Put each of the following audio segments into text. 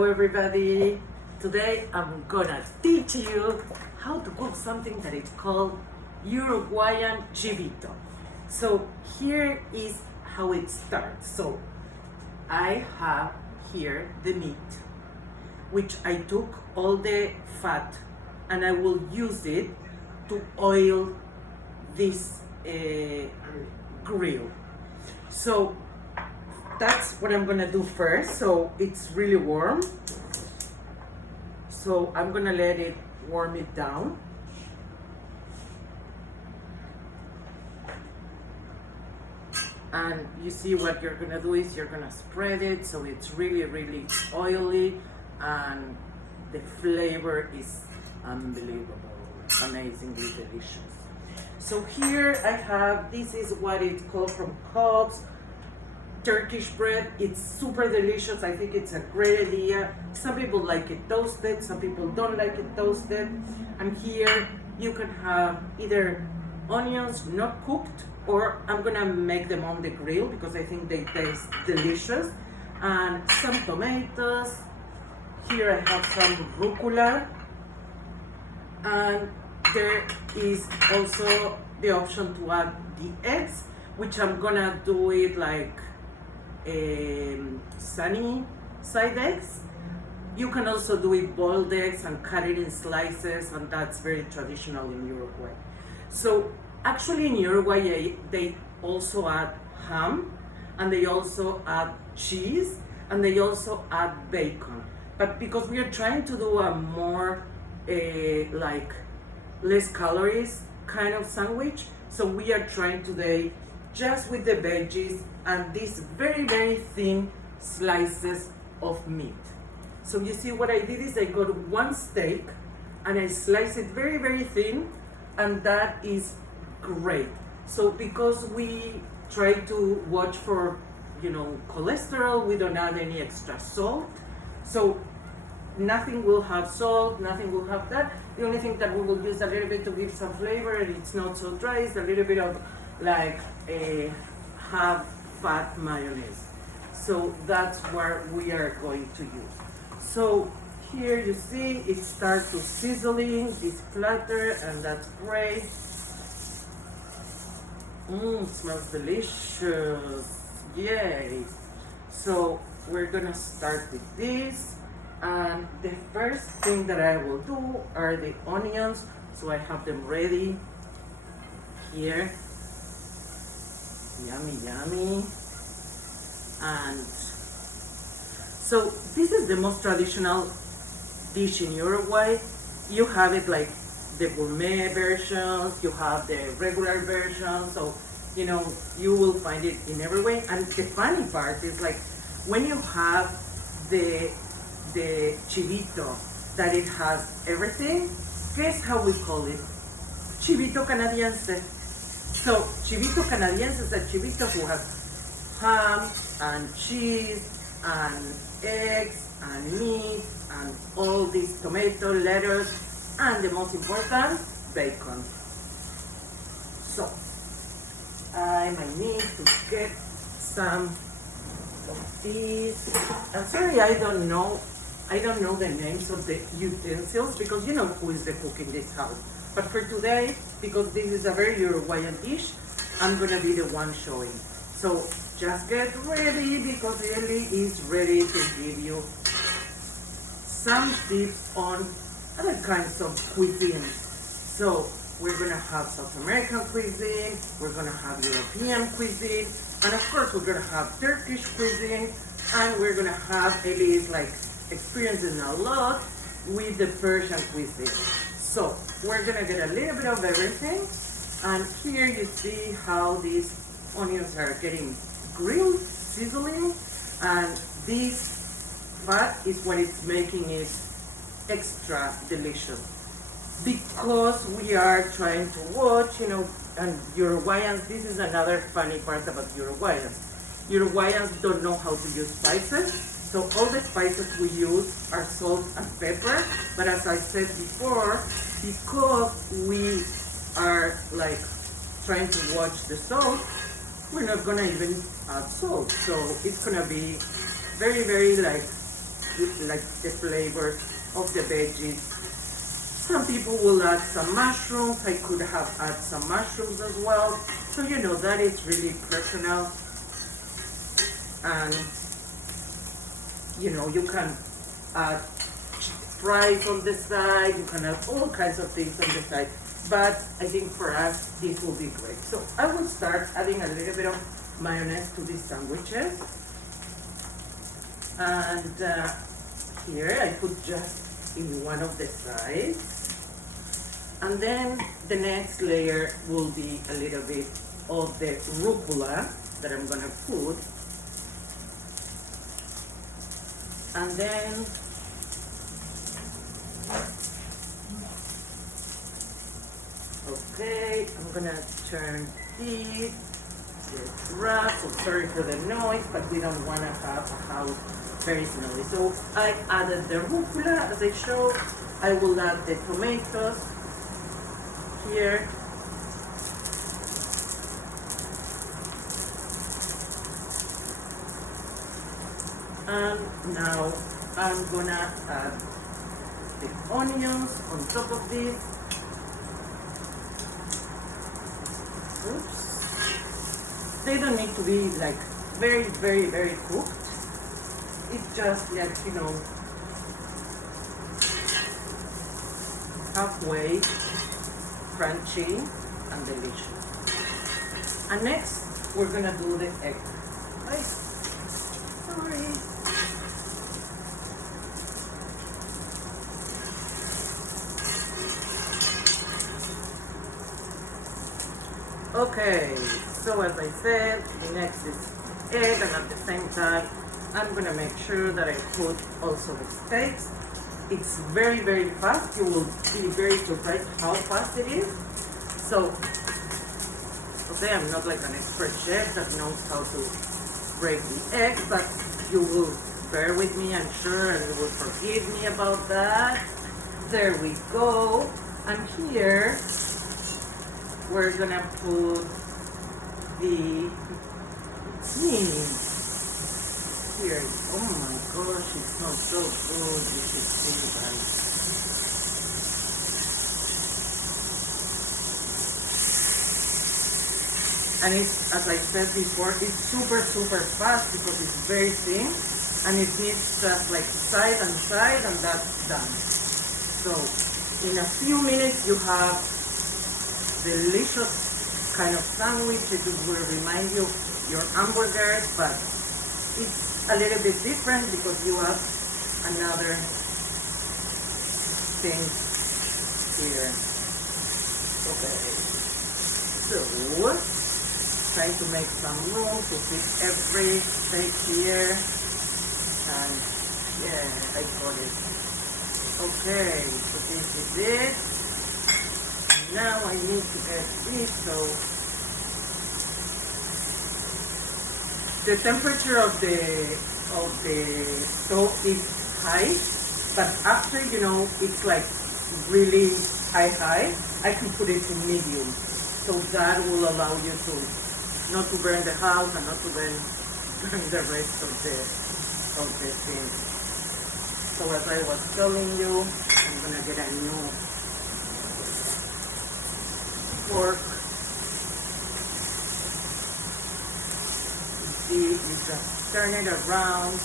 Hello everybody, today I'm gonna teach you how to cook something that is called Uruguayan Chivito. So here is how it starts. So I have here the meat, which I took all the fat and I will use it to oil this grill. So that's what I'm gonna do first. So it's really warm, so I'm gonna let it warm it down. And you see what you're gonna do is you're gonna spread it so it's really oily, and the flavor is unbelievable, amazingly delicious. So here I have, this is what it's called from Cobb's, Turkish bread. It's super delicious. I think it's a great idea. Some people like it toasted, some people don't like it toasted. And here you can have either onions not cooked, or I'm gonna make them on the grill because I think they taste delicious, and some tomatoes. Here I have some rucola, and there is also the option to add the eggs, which I'm gonna do it like sunny side eggs. You can also do it boiled eggs and cut it in slices, and that's very traditional in Uruguay. So actually in Uruguay they also add ham, and they also add cheese, and they also add bacon. But because we are trying to do a more like less calories kind of sandwich, so we are trying today just with the veggies and these very thin slices of meat. So you see what I did is I got one steak and I slice it very thin, and that is great. So because we try to watch for, cholesterol, we don't add any extra salt. So nothing will have salt, nothing will have that. The only thing that we will use a little bit to give some flavor and it's not so dry is a little bit of like a half fat mayonnaise. So that's what we are going to use. So here you see it starts to sizzling this platter, and that's great. Smells delicious. Yay. So we're gonna start with this, and the first thing that I will do are the onions. So I have them ready here. Yummy. And so this is the most traditional dish in Uruguay. You have it like the gourmet versions, you have the regular versions, so you will find it in every way. And the funny part is like when you have the Chivito, that it has everything, guess how we call it? Chivito Canadiense. So Chivito Canadiense is a Chivito who has ham and cheese and eggs and meat and all these tomato, lettuce, and the most important, bacon. So I might need to get some of these. I'm sorry, I don't know the names of the utensils because you know who is the cook in this house. But for today, because this is a very Uruguayan dish, I'm gonna be the one showing. So just get ready because Ellie is ready to give you some tips on other kinds of cuisine. So we're gonna have South American cuisine, we're gonna have European cuisine, and of course we're gonna have Turkish cuisine, and we're gonna have Ellie is like experiencing a lot with the Persian cuisine. So we're gonna get a little bit of everything, and here you see how these onions are getting grilled, sizzling, and this fat is what is making it extra delicious. Because we are trying to watch, and Uruguayans, this is another funny part about Uruguayans. Uruguayans don't know how to use spices, so all the spices we use are salt and pepper, but as I said before, because we are like trying to watch the salt, we're not gonna even add salt. So it's gonna be very like like the flavor of the veggies. Some people will add some mushrooms. I could have added some mushrooms as well. So you know, that is really personal. And you know, you can add fries on the side, you can have all kinds of things on the side, but I think for us this will be great. So I will start adding a little bit of mayonnaise to these sandwiches, and here I put just in one of the sides, and then the next layer will be a little bit of the rucola that I'm gonna put, and then okay, I'm gonna turn this wrap. So sorry for the noise, but we don't want to have a house very smelly. So I added the rucola as I showed. I will add the tomatoes here. And now I'm gonna add the onions on top of this. Oops. They don't need to be like very cooked. It's just like, you know, halfway crunchy and delicious. And next we're gonna do the egg. Right? Sorry. Okay, so as I said, next is egg, and at the same time, I'm gonna make sure that I put also the steaks. It's very fast. You will be very surprised how fast it is. So, okay, I'm not like an expert chef that knows how to break the eggs, but you will bear with me, I'm sure, and you will forgive me about that. There we go. And here, we're gonna put the meat. Here, oh my gosh, it smells so good. You should see, guys. And it's, as I said before, it's super fast because it's very thin, and it is just like side and side, and that's done. So in a few minutes you have delicious kind of sandwich. It will remind you your hamburgers, but it's a little bit different because you have another thing here. Okay, so trying to make some room to fit every steak here, and yeah, I got it. Okay, so this is it. Now I need to get this, so the temperature of the stove is high, but after, you know, it's like really high, I can put it to medium. So that will allow you to not to burn the house and not to burn the rest of the thing. So as I was telling you, I'm gonna get a new fork. See, you just turn it around.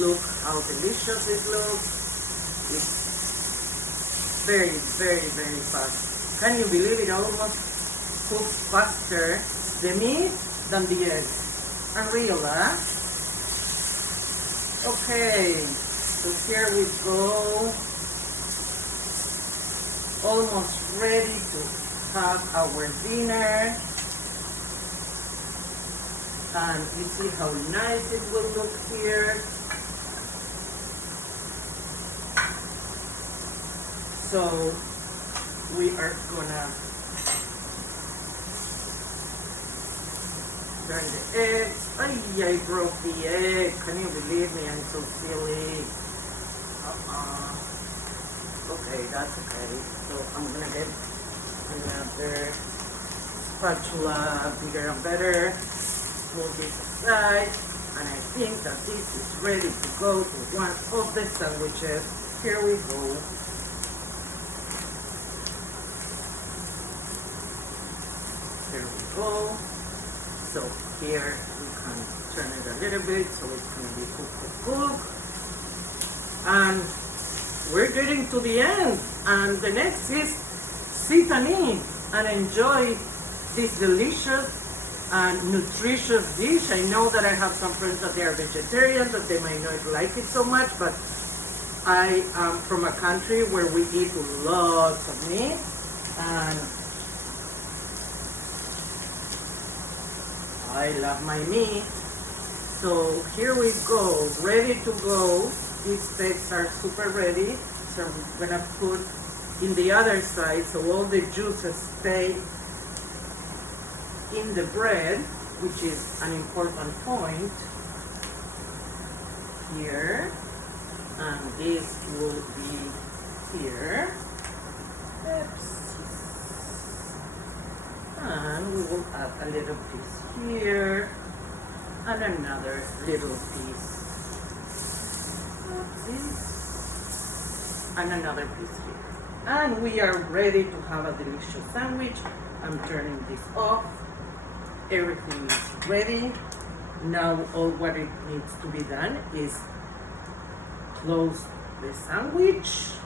Look how delicious it looks. It's very fast. Can you believe it? Almost cooks faster the meat than the eggs. Unreal, huh? Okay, so here we go. Almost ready to have our dinner. And you see how nice it will look here. So we are gonna turn the eggs. I broke the egg. Can you believe me? I'm so silly. Okay, that's okay. So I'm gonna get another spatula, bigger and better. Move this aside. And I think that this is ready to go to one of the sandwiches. Here we go. Here we go. So here we can turn it a little bit so it's going to be cook. And we're getting to the end. And the next is sit and eat and enjoy this delicious and nutritious dish. I know that I have some friends that they are vegetarians, that they might not like it so much, but I am from a country where we eat lots of meat, and I love my meat. So here we go, ready to go. These steaks are super ready. So I'm gonna put in the other side so all the juices stay in the bread, which is an important point here, and this will be here. Oops. And we will add a little piece here and another little piece. Oopsies. And another piece here. And we are ready to have a delicious sandwich. I'm turning this off. Everything is ready. Now all what it needs to be done is close the sandwich.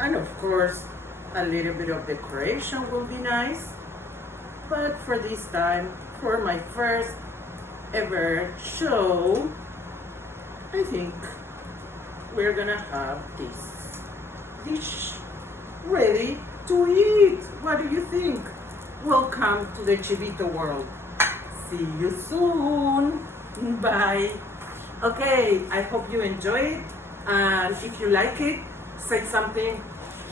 And of course, a little bit of decoration will be nice. But for this time, for my first ever show, I think we're gonna have this dish ready to eat. What do you think? Welcome to the Chivito world. See you soon. Bye. Okay, I hope you enjoy it. And if you like it, say something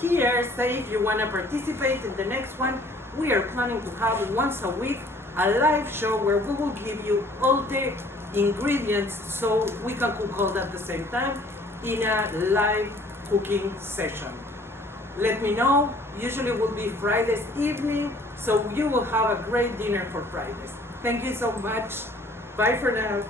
here. Say if you want to participate in the next one. We are planning to have once a week a live show where we will give you all the ingredients so we can cook all at the same time in a live cooking session. Let me know. Usually it will be Fridays evening, so you will have a great dinner for Fridays. Thank you so much. Bye for now.